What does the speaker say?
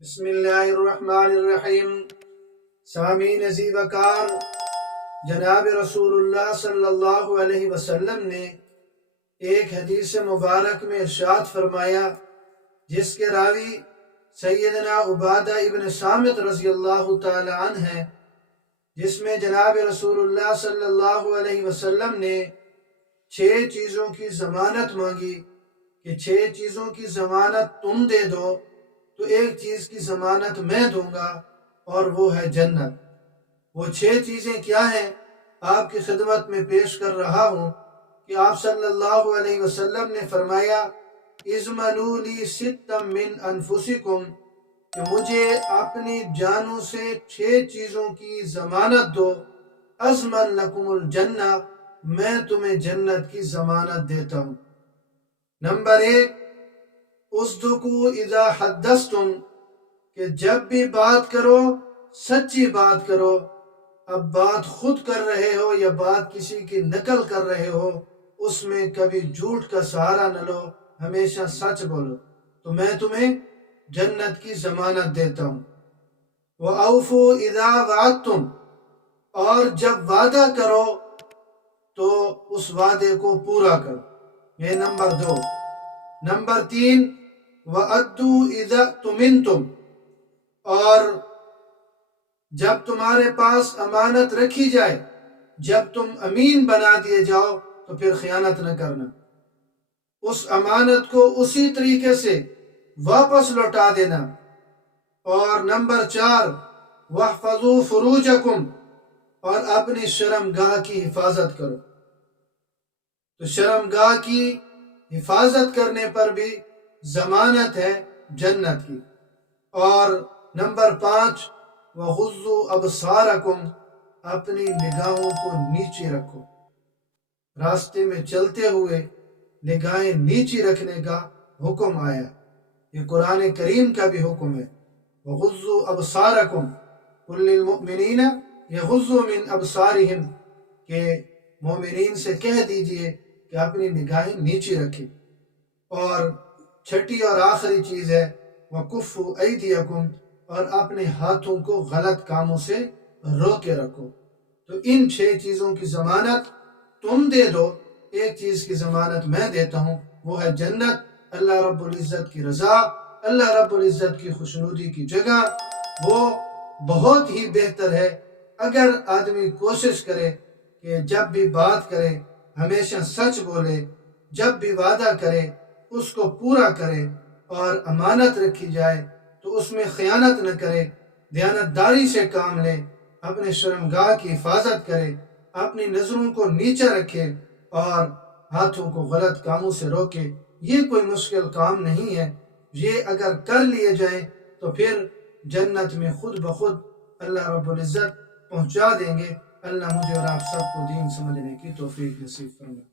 بسم اللہ الرحمن الرحیم۔ سامعین عزیز وقار، جناب رسول اللہ صلی اللہ علیہ وسلم نے ایک حدیث مبارک میں ارشاد فرمایا، جس کے راوی سیدنا عبادہ ابن صامت رضی اللہ تعالی عنہ ہیں، جس میں جناب رسول اللہ صلی اللہ علیہ وسلم نے 6 چیزوں کی ضمانت مانگی کہ 6 چیزوں کی ضمانت تم دے دو تو ایک چیز کی ضمانت میں دوں گا، اور وہ ہے جنت۔ وہ 6 چیزیں کیا ہیں آپ کی خدمت میں پیش کر رہا ہوں کہ آپ صلی اللہ علیہ وسلم نے فرمایا، اضمنوا لی ستا من انفسکم، کہ مجھے اپنی جانوں سے 6 چیزوں کی ضمانت دو، اضمن لکم الجنہ، میں تمہیں جنت کی ضمانت دیتا ہوں۔ نمبر 1، اصدقوا اذا حدثتم، کہ جب بھی بات کرو سچی بات کرو۔ اب بات خود کر رہے ہو یا بات کسی کی نقل کر رہے ہو، اس میں کبھی جھوٹ کا سہارا نہ لو، ہمیشہ سچ بولو، تو میں تمہیں جنت کی ضمانت دیتا ہوں۔ وَأَوْفُوا اِذَا وَعَدتُّمْ، اور جب وعدہ کرو تو اس وعدے کو پورا کرو، یہ نمبر 2۔ نمبر 3، وَأَدُّوا اِذَا اؤْتُمِنْتُمْ، اور جب تمہارے پاس امانت رکھی جائے، جب تم امین بنا دیے جاؤ تو پھر خیانت نہ کرنا، اس امانت کو اسی طریقے سے واپس لوٹا دینا۔ اور نمبر 4، وَاحْفَظُوا فُرُوجَكُمْ، اور اپنی شرمگاہ کی حفاظت کرو۔ تو شرمگاہ کی حفاظت کرنے پر بھی ضمانت ہے جنت کی۔ اور نمبر 5، وَغُضُّوا أَبْصَارَكُمْ، اپنی نگاہوں کو نیچے رکھو۔ راستے میں چلتے ہوئے نگاہیں نیچی رکھنے کا حکم آیا، یہ قرآن کریم کا بھی حکم ہے۔ وَغُضُّوا أَبْصَارَكُمْ، قُل لِّلْمُؤْمِنِينَ يَغُضُّوا مِنْ أَبْصَارِهِمْ، کہ مومنین سے کہہ دیجئے کہ اپنی نگاہیں نیچی رکھیں۔ اور چھٹی اور آخری چیز ہے، وَكُفُّوا أَيْدِيَكُمْ، اور اپنے ہاتھوں کو غلط کاموں سے روکے رکھو۔ تو ان 6 چیزوں کی ضمانت تم دے دو، ایک چیز کی ضمانت میں دیتا ہوں، وہ ہے جنت، اللہ رب العزت کی رضا، اللہ رب العزت کی خوشنودی کی جگہ۔ وہ بہت ہی بہتر ہے اگر آدمی کوشش کرے کہ جب بھی بات کرے ہمیشہ سچ بولے، جب بھی وعدہ کرے اس کو پورا کرے، اور امانت رکھی جائے تو اس میں خیانت نہ کرے، دیانتداری سے کام لے، اپنے شرمگاہ کی حفاظت کرے، اپنی نظروں کو نیچے رکھے، اور ہاتھوں کو غلط کاموں سے روکے۔ یہ کوئی مشکل کام نہیں ہے، یہ اگر کر لیے جائیں تو پھر جنت میں خود بخود اللہ رب العزت پہنچا دیں گے۔ اللہ مجھے اور آپ سب کو دین سمجھنے کی توفیق نصیب فرمائے۔